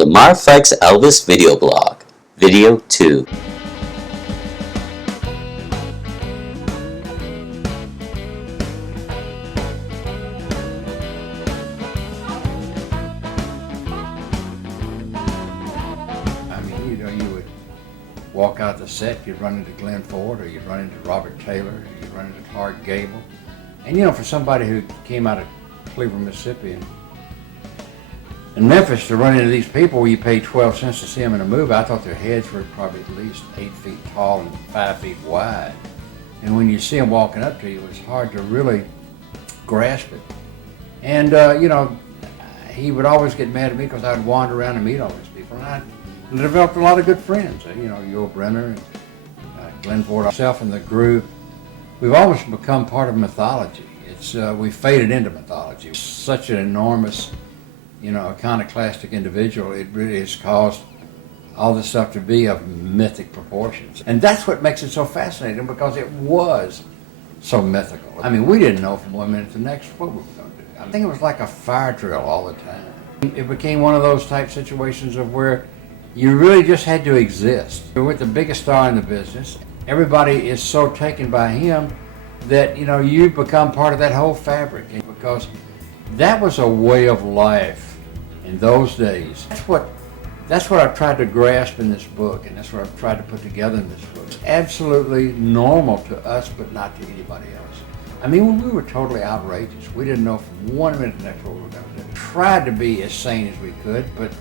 Lamar Fike's Elvis video blog, Video 2. You would walk out the set, you'd run into Glenn Ford, or you'd run into Robert Taylor, or you'd run into Clark Gable. And for somebody who came out of Cleveland, Mississippi, and Memphis, to run into these people where you paid 12 cents to see them in a movie, I thought their heads were probably at least 8 feet tall and 5 feet wide. And when you see them walking up to you, it was hard to really grasp it. And, he would always get mad at me because I'd wander around and meet all these people. And I developed a lot of good friends. Yul Brynner and Glenn Ford, myself and the group. We've almost become part of mythology. We faded into mythology. Such an enormous, iconoclastic individual. It really has caused all this stuff to be of mythic proportions. And that's what makes it so fascinating, because it was so mythical. I mean, we didn't know from one minute to the next what we were going to do. I think it was like a fire drill all the time. It became one of those type situations of where you really just had to exist. You're with the biggest star in the business. Everybody is so taken by him that, you become part of that whole fabric, because that was a way of life in those days. That's what I've tried to grasp in this book, and that's what I've tried to put together in this book. It's absolutely normal to us, but not to anybody else. I mean, when we were totally outrageous, we didn't know from one minute to the next what we were going to do. Tried to be as sane as we could, but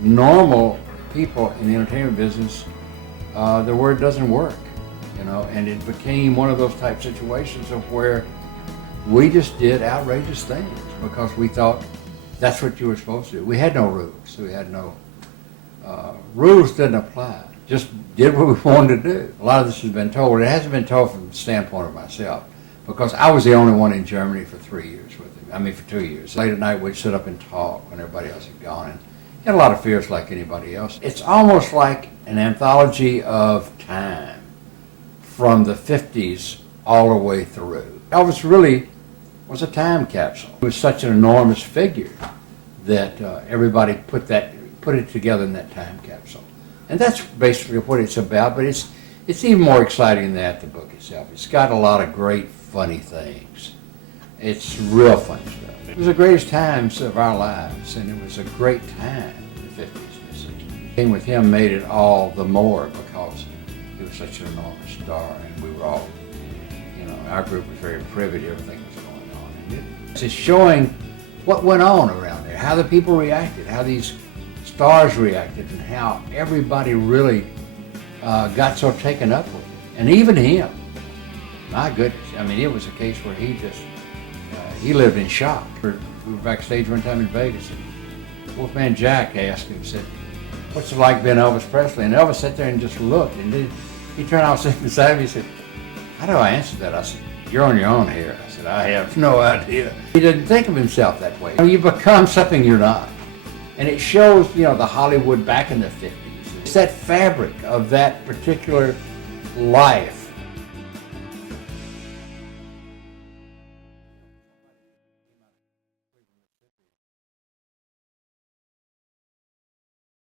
normal people in the entertainment business, the word doesn't work, and it became one of those type situations of where we just did outrageous things because we thought that's what you were supposed to do. We had no rules. We had no rules didn't apply. Just did what we wanted to do. A lot of this has been told. It hasn't been told from the standpoint of myself, because I was the only one in Germany for 3 years with him. For 2 years. Late at night, we'd sit up and talk when everybody else had gone. And he had a lot of fears like anybody else. It's almost like an anthology of time from the 50s all the way through. Elvis really was a time capsule. He was such an enormous figure that everybody put it together in that time capsule. And that's basically what it's about, but it's even more exciting than that, the book itself. It's got a lot of great funny things. It's real funny stuff. It was the greatest times of our lives, and it was a great time in the 50s and the 60s. Being with him made it all the more because he was such an enormous star, and we were all, our group was very privy to everything that was going on. And it's showing what went on around there, how the people reacted, how these stars reacted, and how everybody really got so taken up with it. And even him, my goodness, it was a case where he lived in shock. We were backstage one time in Vegas, and Wolfman Jack asked him, said, "What's it like being Elvis Presley?" And Elvis sat there and just looked, and he turned out sitting beside me. He said, "How do I answer that?" I said, "You're on your own here." I said, "I have no idea." He didn't think of himself that way. You become something you're not. And it shows, the Hollywood back in the 50s. It's that fabric of that particular life